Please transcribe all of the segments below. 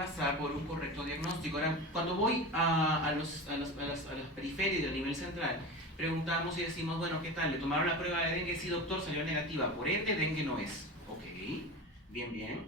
pasar por un correcto diagnóstico. Ahora, cuando voy a las periferias del nivel central, preguntamos y decimos, bueno, ¿qué tal? ¿Le tomaron la prueba de dengue? Sí, doctor, salió negativa. Por ende, dengue no es. Ok, bien, bien.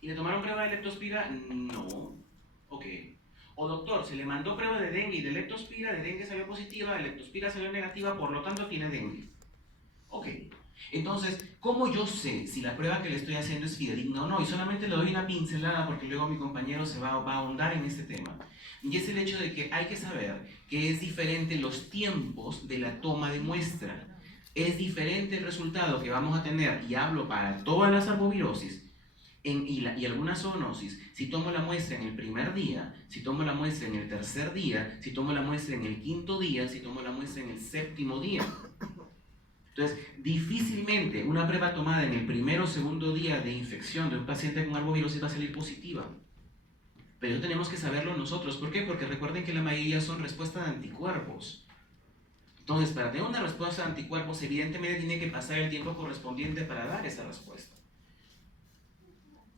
¿Y le tomaron prueba de leptospira? No. Ok. O doctor, se le mandó prueba de dengue y de leptospira, de dengue salió positiva, de leptospira salió negativa, por lo tanto tiene dengue. Ok. Entonces, ¿cómo yo sé si la prueba que le estoy haciendo es fidedigna o no? Y solamente le doy una pincelada porque luego mi compañero se va a ahondar en este tema. Y es el hecho de que hay que saber que es diferente los tiempos de la toma de muestra. Es diferente el resultado que vamos a tener, y hablo para todas las arbovirosis, y alguna zoonosis, si tomo la muestra en el primer día, si tomo la muestra en el tercer día, si tomo la muestra en el quinto día, si tomo la muestra en el séptimo día. Entonces, difícilmente una prueba tomada en el primer o segundo día de infección de un paciente con arbovirosis va a salir positiva. Pero eso tenemos que saberlo nosotros. ¿Por qué? Porque recuerden que la mayoría son respuestas de anticuerpos. Entonces, para tener una respuesta de anticuerpos, evidentemente tiene que pasar el tiempo correspondiente para dar esa respuesta.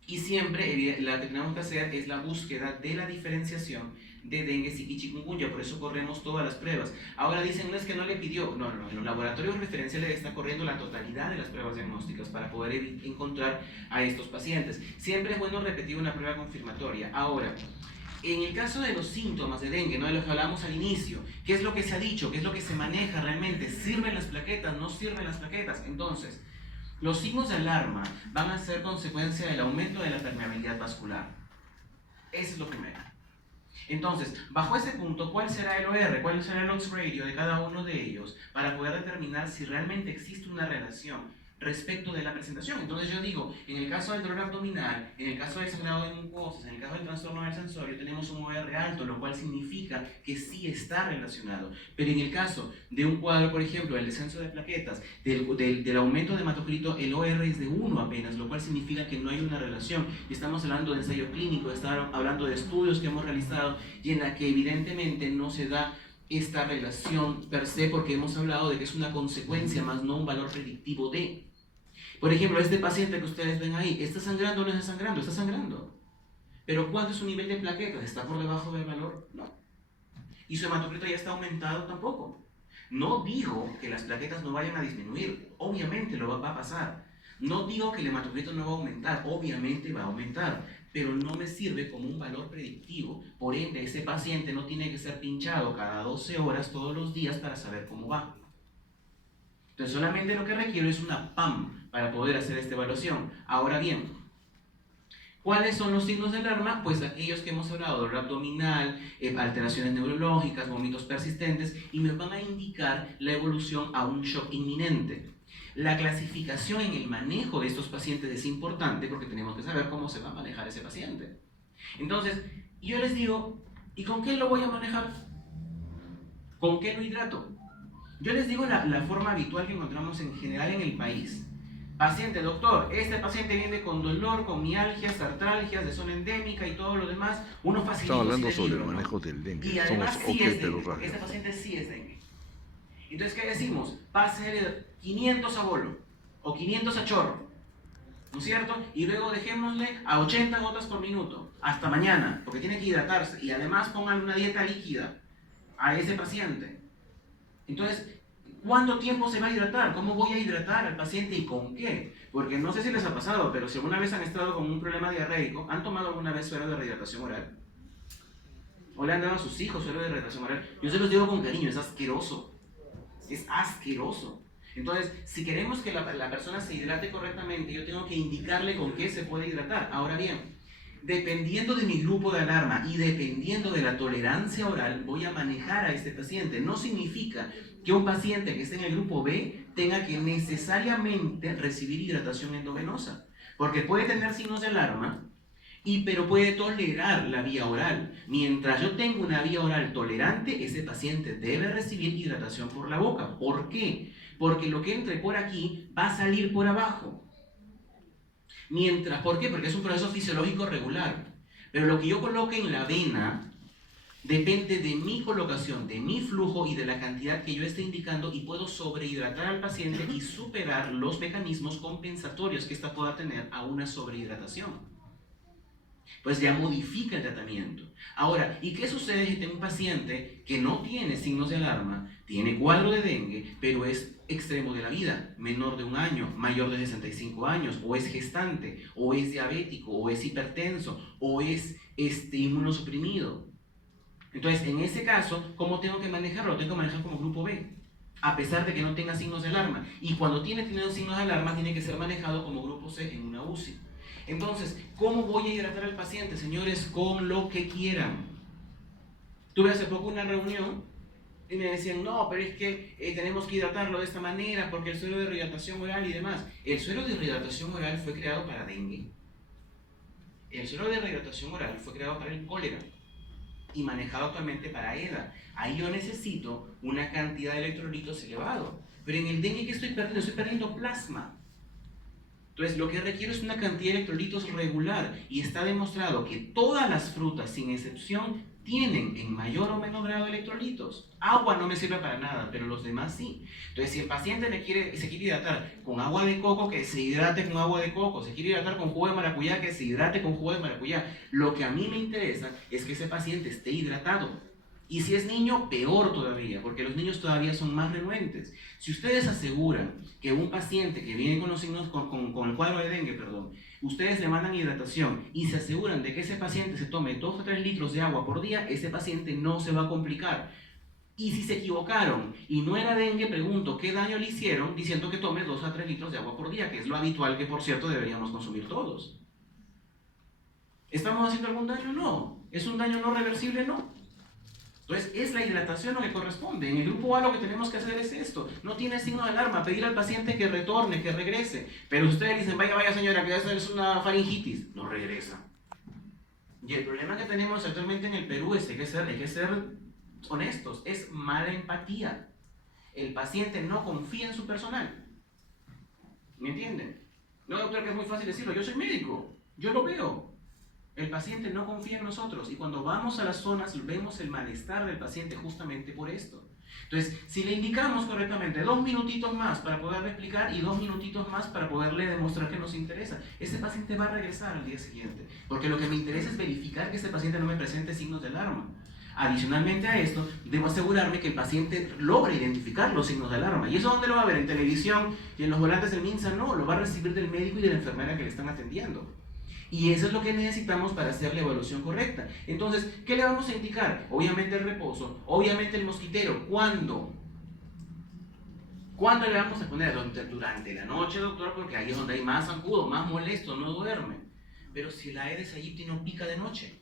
Y siempre lo que tenemos que hacer es la búsqueda de la diferenciación de dengue, zika y chikungunya, por eso corremos todas las pruebas. Ahora dicen, no es que no le pidió, no, en los laboratorios referenciales está corriendo la totalidad de las pruebas diagnósticas para poder encontrar a estos pacientes. Siempre es bueno repetir una prueba confirmatoria. Ahora, en el caso de los síntomas de dengue, ¿no?, de los que hablamos al inicio, ¿qué es lo que se ha dicho? ¿Qué es lo que se maneja realmente? ¿Sirven las plaquetas? ¿No sirven las plaquetas? Entonces, los signos de alarma van a ser consecuencia del aumento de la permeabilidad vascular. Eso es lo primero. Entonces, bajo ese punto, ¿cuál será el OR? ¿Cuál será el odds ratio de cada uno de ellos para poder determinar si realmente existe una relación respecto de la presentación? Entonces yo digo, en el caso del dolor abdominal, en el caso del sangrado de mucosas, en el caso del trastorno del sensorio, tenemos un OR alto, lo cual significa que sí está relacionado. Pero en el caso de un cuadro, por ejemplo, del descenso de plaquetas, del aumento de hematocrito, el OR es de 1 apenas, lo cual significa que no hay una relación. Estamos hablando de ensayo clínico, estamos hablando de estudios que hemos realizado y en la que evidentemente no se da esta relación per se, porque hemos hablado de que es una consecuencia más no un valor predictivo de. Por ejemplo, este paciente que ustedes ven ahí, ¿está sangrando o no está sangrando? Está sangrando. ¿Pero cuánto es su nivel de plaquetas? ¿Está por debajo del valor? No. ¿Y su hematocrito ya está aumentado? Tampoco. No digo que las plaquetas no vayan a disminuir, obviamente lo va a pasar. No digo que el hematocrito no va a aumentar, obviamente va a aumentar, pero no me sirve como un valor predictivo. Por ende, ese paciente no tiene que ser pinchado cada 12 horas todos los días para saber cómo va. Entonces solamente lo que requiero es una PAM para poder hacer esta evaluación. Ahora bien, ¿cuáles son los signos de alarma? Pues aquellos que hemos hablado, dolor abdominal, alteraciones neurológicas, vómitos persistentes, y me van a indicar la evolución a un shock inminente. La clasificación en el manejo de estos pacientes es importante porque tenemos que saber cómo se va a manejar ese paciente. Entonces, yo les digo, ¿y con qué lo voy a manejar? ¿Con qué lo hidrato? Yo les digo la forma habitual que encontramos en general en el país. Paciente, doctor, este paciente viene con dolor, con mialgias, artralgias de zona endémica y todo lo demás. Uno facilita. Estamos hablando sobre el manejo del dengue. Y además sí es dengue. Este paciente sí es dengue. Entonces, ¿qué decimos? Pásele 500 a bolo o 500 a chorro, ¿no es cierto? Y luego dejémosle a 80 gotas por minuto hasta mañana, porque tiene que hidratarse. Y además pongan una dieta líquida a ese paciente. Entonces, ¿cuánto tiempo se va a hidratar? ¿Cómo voy a hidratar al paciente y con qué? Porque no sé si les ha pasado, pero si alguna vez han estado con un problema diarreico, ¿han tomado alguna vez suero de rehidratación oral? ¿O le han dado a sus hijos suero de rehidratación oral? Yo se los digo con cariño, es asqueroso. Es asqueroso. Entonces, si queremos que la persona se hidrate correctamente, yo tengo que indicarle con qué se puede hidratar. Ahora bien, dependiendo de mi grupo de alarma y dependiendo de la tolerancia oral, voy a manejar a este paciente. No significa que un paciente que esté en el grupo B tenga que necesariamente recibir hidratación endovenosa, porque puede tener signos de alarma, pero puede tolerar la vía oral. Mientras yo tengo una vía oral tolerante, ese paciente debe recibir hidratación por la boca. ¿Por qué? Porque lo que entre por aquí va a salir por abajo. ¿Por qué? Porque es un proceso fisiológico regular. Pero lo que yo coloque en la vena depende de mi colocación, de mi flujo y de la cantidad que yo esté indicando, y puedo sobrehidratar al paciente y superar los mecanismos compensatorios que ésta pueda tener a una sobrehidratación. Pues ya modifica el tratamiento. Ahora, ¿y qué sucede si tengo un paciente que no tiene signos de alarma, tiene cuadro de dengue, pero es extremo de la vida, menor de 1 año, mayor de 65 años, o es gestante, o es diabético, o es hipertenso, o es inmunosuprimido? Entonces, en ese caso, ¿cómo tengo que manejarlo? Lo tengo que manejar como grupo B, a pesar de que no tenga signos de alarma. Y cuando tiene signos de alarma, tiene que ser manejado como grupo C en una UCI. Entonces, ¿cómo voy a hidratar al paciente? Señores, con lo que quieran. Tuve hace poco una reunión y me decían, no, pero es que tenemos que hidratarlo de esta manera porque el suero de rehidratación oral y demás. El suero de rehidratación oral fue creado para dengue. El suero de rehidratación oral fue creado para el cólera y manejado actualmente para EDA. Ahí yo necesito una cantidad de electrolitos elevado. Pero en el dengue, ¿qué estoy perdiendo? Estoy perdiendo plasma. Entonces, lo que requiero es una cantidad de electrolitos regular, y está demostrado que todas las frutas, sin excepción, tienen en mayor o menor grado electrolitos. Agua no me sirve para nada, pero los demás sí. Entonces, si el paciente se quiere hidratar con agua de coco, que se hidrate con agua de coco. Se quiere hidratar con jugo de maracuyá, que se hidrate con jugo de maracuyá. Lo que a mí me interesa es que ese paciente esté hidratado. Y si es niño, peor todavía, porque los niños todavía son más renuentes. Si ustedes aseguran que un paciente que viene con los signos, con el cuadro de dengue, ustedes le mandan hidratación y se aseguran de que ese paciente se tome 2 o 3 litros de agua por día, ese paciente no se va a complicar. Y si se equivocaron y no era dengue, pregunto, ¿qué daño le hicieron diciendo que tome 2 a 3 litros de agua por día? Que es lo habitual que, por cierto, deberíamos consumir todos. ¿Estamos haciendo algún daño? No. ¿Es un daño no reversible? No. Entonces, es la hidratación lo que corresponde. En el grupo A lo que tenemos que hacer es esto. No tiene signo de alarma, pedir al paciente que retorne, que regrese. Pero ustedes dicen, vaya señora, que eso es una faringitis. No regresa. Y el problema que tenemos actualmente en el Perú es que hay que ser honestos, es mala empatía. El paciente no confía en su personal. ¿Me entienden? No, doctor, que es muy fácil decirlo. Yo soy médico, yo lo veo. El paciente no confía en nosotros, y cuando vamos a las zonas vemos el malestar del paciente justamente por esto. Entonces, si le indicamos correctamente 2 minutitos más para poderle explicar y 2 minutitos más para poderle demostrar que nos interesa, ese paciente va a regresar al día siguiente, porque lo que me interesa es verificar que ese paciente no me presente signos de alarma. Adicionalmente a esto, debo asegurarme que el paciente logre identificar los signos de alarma. ¿Y eso dónde lo va a ver? ¿En televisión y en los volantes del MINSA? No, lo va a recibir del médico y de la enfermera que le están atendiendo. Y eso es lo que necesitamos para hacer la evaluación correcta. Entonces, ¿qué le vamos a indicar? Obviamente el reposo, obviamente el mosquitero. ¿Cuándo? ¿Cuándo le vamos a poner? Durante la noche, doctor, porque ahí es donde hay más zancudo, más molesto, no duerme. Pero si el Aedes aegypti no pica de noche.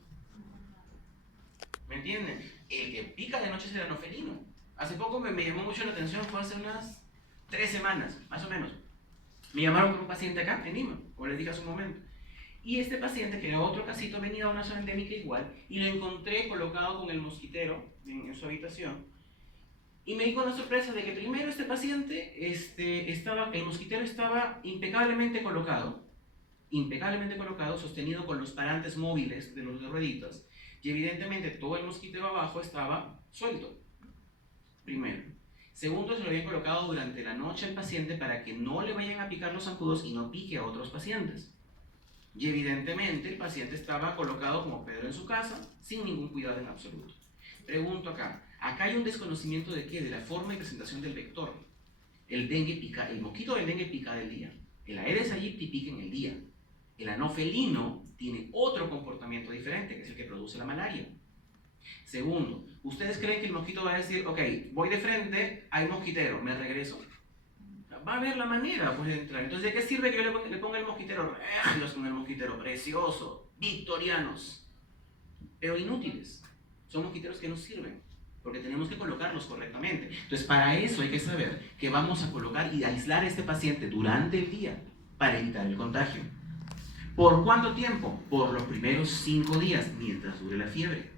¿Me entienden? El que pica de noche es el anofelino. Hace poco me llamó mucho la atención, fue hace unas 3 semanas, más o menos. Me llamaron con un paciente acá, en Lima, como les dije hace un momento. Y este paciente, que era otro casito, venía a una zona endémica igual, y lo encontré colocado con el mosquitero en su habitación. Y me di con la sorpresa de que primero este paciente, el mosquitero estaba impecablemente colocado, sostenido con los parantes móviles de los rueditas, y evidentemente todo el mosquitero abajo estaba suelto, primero. Segundo, se lo habían colocado durante la noche al paciente para que no le vayan a picar los zancudos y no pique a otros pacientes. Y evidentemente el paciente estaba colocado como Pedro en su casa, sin ningún cuidado en absoluto. Pregunto acá hay un desconocimiento de qué, de la forma y presentación del vector. El mosquito del dengue pica del día, el Aedes aegypti pica en el día, el anofelino tiene otro comportamiento diferente, que es el que produce la malaria. Segundo, ¿ustedes creen que el mosquito va a decir, ok, voy de frente, hay mosquitero, me regreso? Va a haber la manera pues, de entrar. Entonces, ¿de qué sirve que yo le ponga el mosquitero? Regios con el mosquitero, precioso, victorianos, pero inútiles. Son mosquiteros que no sirven, porque tenemos que colocarlos correctamente. Entonces, para eso hay que saber que vamos a colocar y aislar a este paciente durante el día para evitar el contagio. ¿Por cuánto tiempo? Por los primeros 5 días, mientras dure la fiebre.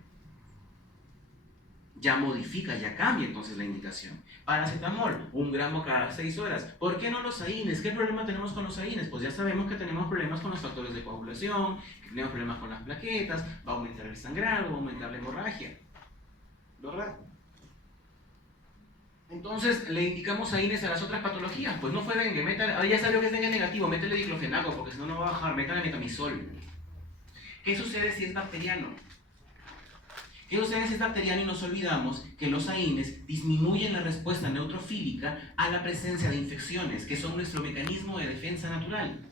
Ya modifica, ya cambia entonces la indicación. Paracetamol, 1 gramo cada 6 horas. ¿Por qué no los AINES? ¿Qué problema tenemos con los AINES? Pues ya sabemos que tenemos problemas con los factores de coagulación, que tenemos problemas con las plaquetas, va a aumentar el sangrado, va a aumentar la hemorragia. ¿Verdad? Entonces le indicamos AINES a las otras patologías. Pues no fue dengue, ya sabe que es dengue negativo, métele diclofenaco, porque si no, no va a bajar, métele metamisol. ¿Qué sucede si es bacteriano? ¿Qué sucede si es bacteriano y nos olvidamos que los AINES disminuyen la respuesta neutrofílica a la presencia de infecciones, que son nuestro mecanismo de defensa natural?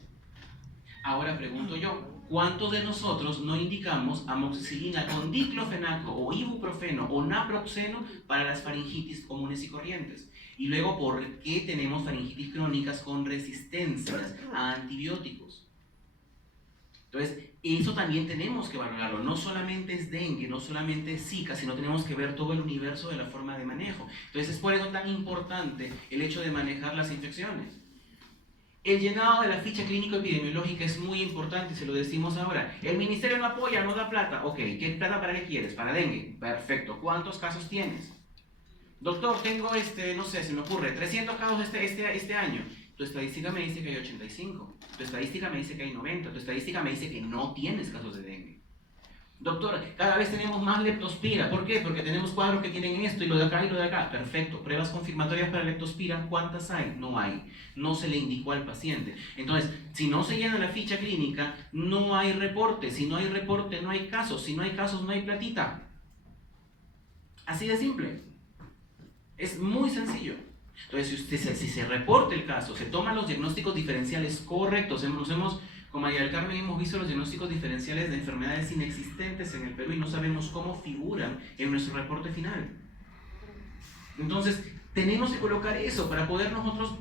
Ahora pregunto yo, ¿cuántos de nosotros no indicamos amoxicilina con diclofenaco o ibuprofeno o naproxeno para las faringitis comunes y corrientes? Y luego, ¿por qué tenemos faringitis crónicas con resistencias a antibióticos? Entonces, eso también tenemos que valorarlo. No solamente es dengue, no solamente es Zika, sino tenemos que ver todo el universo de la forma de manejo. Entonces, es por eso tan importante el hecho de manejar las infecciones. El llenado de la ficha clínico-epidemiológica es muy importante, se lo decimos ahora. El ministerio no apoya, no da plata. Ok, ¿qué plata para qué quieres? Para dengue. Perfecto. ¿Cuántos casos tienes? Doctor, tengo, no sé, se me ocurre, 300 casos este año. Tu estadística me dice que hay 85. Tu estadística me dice que hay 90. Tu estadística me dice que no tienes casos de dengue. Doctor, cada vez tenemos más leptospira. ¿Por qué? Porque tenemos cuadros que tienen esto y lo de acá y lo de acá. Perfecto. Pruebas confirmatorias para leptospira, ¿cuántas hay? No hay. No se le indicó al paciente. Entonces, si no se llena la ficha clínica, no hay reporte. Si no hay reporte, no hay casos. Si no hay casos, no hay platita. Así de simple. Es muy sencillo. Entonces, si se reporta el caso, se toman los diagnósticos diferenciales correctos. Con María del Carmen hemos visto los diagnósticos diferenciales de enfermedades inexistentes en el Perú y no sabemos cómo figuran en nuestro reporte final. Entonces, tenemos que colocar eso para poder nosotros,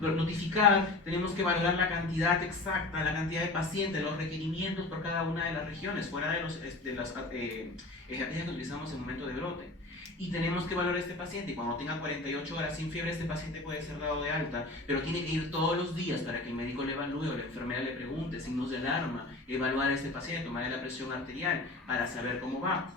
notificar, tenemos que valorar la cantidad exacta, la cantidad de pacientes, los requerimientos por cada una de las regiones, fuera de las estrategias que utilizamos en el momento de brote. Y tenemos que valorar a este paciente, y cuando tenga 48 horas sin fiebre, este paciente puede ser dado de alta, pero tiene que ir todos los días para que el médico le evalúe o la enfermera le pregunte, signos de alarma, evaluar a este paciente, tomarle la presión arterial para saber cómo va.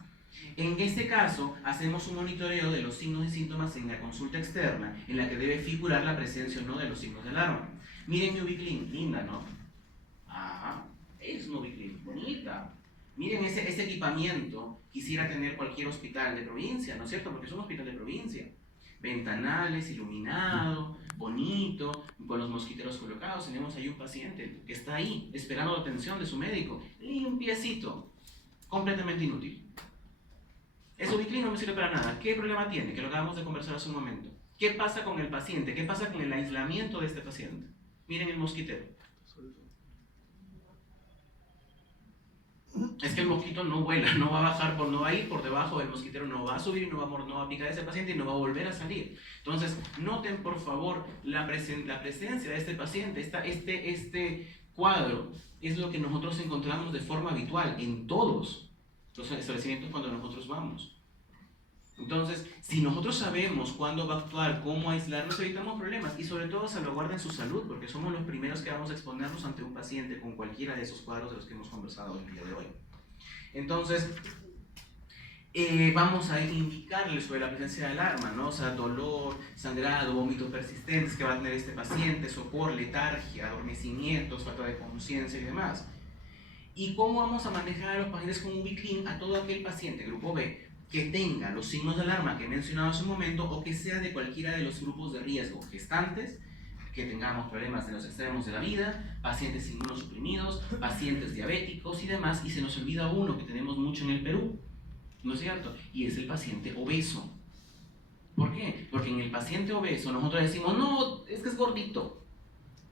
En este caso, hacemos un monitoreo de los signos y síntomas en la consulta externa, en la que debe figurar la presencia o no de los signos de alarma. Miren mi Ubiclin, linda, ¿no? Ajá, es una Ubiclin, bonita. Miren ese equipamiento, quisiera tener cualquier hospital de provincia, ¿no es cierto? Porque es un hospital de provincia. Ventanales, iluminado, bonito, con los mosquiteros colocados. Tenemos ahí un paciente que está ahí, esperando la atención de su médico, limpiecito, completamente inútil. Ese Ubiclin no me sirve para nada. ¿Qué problema tiene? Que lo acabamos de conversar hace un momento. ¿Qué pasa con el paciente? ¿Qué pasa con el aislamiento de este paciente? Miren el mosquitero. Es que el mosquito no vuela, no va a bajar, no va a ir por debajo del mosquitero, no va a subir, no va a picar a ese paciente y no va a volver a salir. Entonces, noten por favor la presencia de este paciente, este cuadro es lo que nosotros encontramos de forma habitual en todos los establecimientos cuando nosotros vamos. Entonces, si nosotros sabemos cuándo va a actuar, cómo aislar, nos evitamos problemas y sobre todo salvaguarden su salud, porque somos los primeros que vamos a exponernos ante un paciente con cualquiera de esos cuadros de los que hemos conversado el día de hoy. Entonces, vamos a indicarle sobre la presencia de alarma, ¿no? O sea, dolor, sangrado, vómitos persistentes que va a tener este paciente, sopor, letargia, adormecimientos, falta de conciencia y demás. ¿Y cómo vamos a manejar a los pacientes con Ubiclin a todo aquel paciente, grupo B, que tenga los signos de alarma que he mencionado hace un momento o que sea de cualquiera de los grupos de riesgo, gestantes, que tengamos problemas en los extremos de la vida, pacientes inmunosuprimidos, pacientes diabéticos y demás, y se nos olvida uno que tenemos mucho en el Perú, ¿no es cierto? Y es el paciente obeso. ¿Por qué? Porque en el paciente obeso nosotros decimos, no, es que es gordito,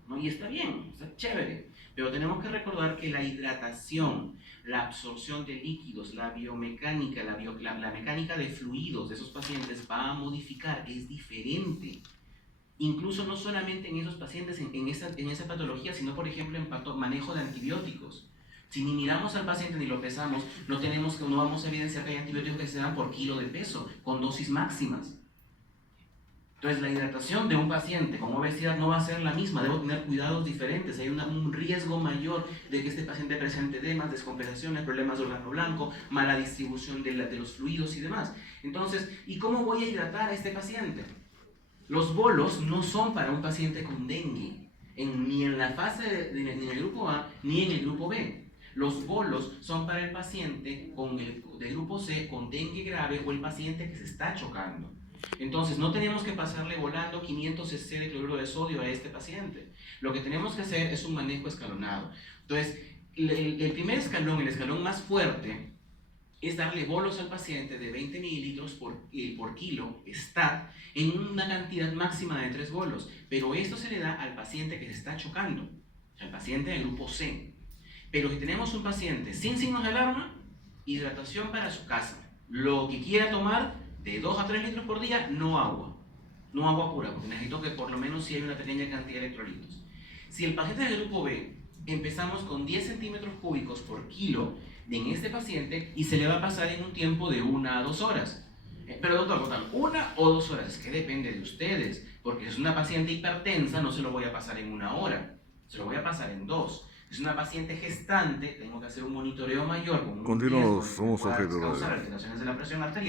¿no? Y está bien, está chévere, pero tenemos que recordar que la hidratación, la absorción de líquidos, la biomecánica, la mecánica de fluidos de esos pacientes va a modificar, es diferente. Incluso no solamente en esos pacientes, en esa patología, sino por ejemplo en manejo de antibióticos. Si ni miramos al paciente ni lo pesamos, no vamos a evidenciar que hay antibióticos que se dan por kilo de peso, con dosis máximas. Entonces la hidratación de un paciente con obesidad no va a ser la misma, debo tener cuidados diferentes, hay un riesgo mayor de que este paciente presente edemas, descompensaciones, problemas de órgano blanco, mala distribución de los fluidos y demás. Entonces, ¿y cómo voy a hidratar a este paciente? Los bolos no son para un paciente con dengue, ni en la fase ni en el grupo A ni en el grupo B. Los bolos son para el paciente de grupo C con dengue grave o el paciente que se está chocando. Entonces, no tenemos que pasarle volando 500 cc de cloruro de sodio a este paciente. Lo que tenemos que hacer es un manejo escalonado. Entonces, el primer escalón, el escalón más fuerte, es darle bolos al paciente de 20 mililitros por kilo, STAT, en una cantidad máxima de 3 bolos. Pero esto se le da al paciente que se está chocando, al paciente del grupo C. Pero si tenemos un paciente sin signos de alarma, hidratación para su casa. Lo que quiera tomar, de 2 a 3 litros por día, no agua. No agua pura, porque necesito que por lo menos sí haya una pequeña cantidad de electrolitos. Si el paciente del grupo B, empezamos con 10 centímetros cúbicos por kilo en este paciente y se le va a pasar en un tiempo de 1 a 2 horas. Pero doctor, total, 1 o 2 horas, es que depende de ustedes, porque si es una paciente hipertensa no se lo voy a pasar en 1 hora, se lo voy a pasar en 2. Si es una paciente gestante, tengo que hacer un monitoreo mayor con un Continuamos, riesgo que somos pueda objeto de causar alteraciones de la presión arterial.